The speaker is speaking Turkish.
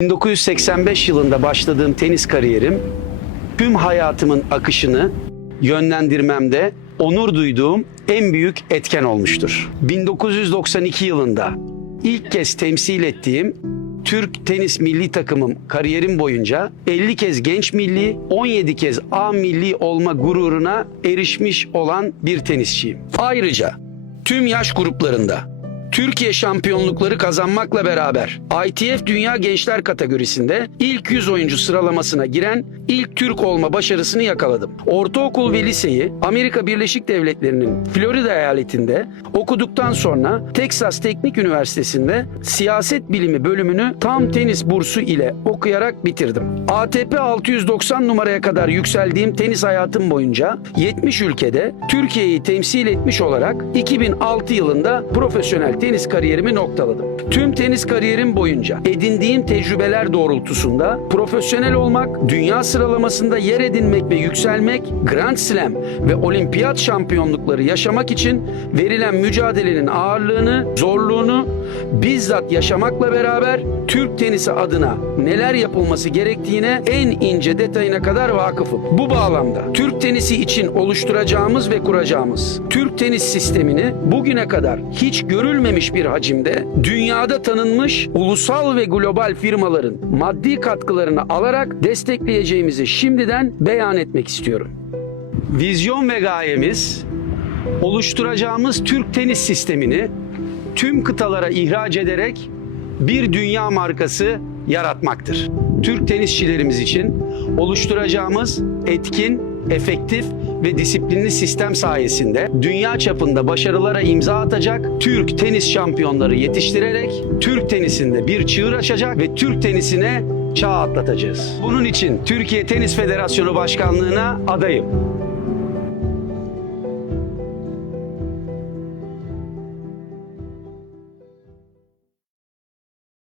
1985 yılında başladığım tenis kariyerim tüm hayatımın akışını yönlendirmemde onur duyduğum en büyük etken olmuştur. 1992 yılında ilk kez temsil ettiğim Türk tenis milli takımım kariyerim boyunca 50 kez genç milli, 17 kez A milli olma gururuna erişmiş olan bir tenisçiyim. Ayrıca tüm yaş gruplarında Türkiye şampiyonlukları kazanmakla beraber ITF Dünya Gençler kategorisinde ilk 100 oyuncu sıralamasına giren ilk Türk olma başarısını yakaladım. Ortaokul ve liseyi Amerika Birleşik Devletleri'nin Florida eyaletinde okuduktan sonra Texas Teknik Üniversitesi'nde siyaset bilimi bölümünü tam tenis bursu ile okuyarak bitirdim. ATP 690 numaraya kadar yükseldiğim tenis hayatım boyunca 70 ülkede Türkiye'yi temsil etmiş olarak 2006 yılında profesyonel tenis kariyerimi noktaladım. Tüm tenis kariyerim boyunca edindiğim tecrübeler doğrultusunda profesyonel olmak, dünya sıralamasında yer edinmek ve yükselmek, Grand Slam ve olimpiyat şampiyonlukları yaşamak için verilen mücadelenin ağırlığını, zorluğunu bizzat yaşamakla beraber Türk tenisi adına neler yapılması gerektiğine en ince detayına kadar vakıfım. Bu bağlamda Türk tenisi için oluşturacağımız ve kuracağımız Türk tenis sistemini bugüne kadar hiç görülmemiş bir hacimde dünyada tanınmış ulusal ve global firmaların maddi katkılarını alarak destekleyeceğimizi şimdiden beyan etmek istiyorum. Vizyon ve gayemiz oluşturacağımız Türk tenis sistemini tüm kıtalara ihraç ederek bir dünya markası yaratmaktır. Türk tenisçilerimiz için oluşturacağımız etkin, efektif ve disiplinli sistem sayesinde dünya çapında başarılara imza atacak Türk tenis şampiyonları yetiştirerek Türk tenisinde bir çığır açacak ve Türk tenisine çağ atlatacağız. Bunun için Türkiye Tenis Federasyonu Başkanlığına adayım.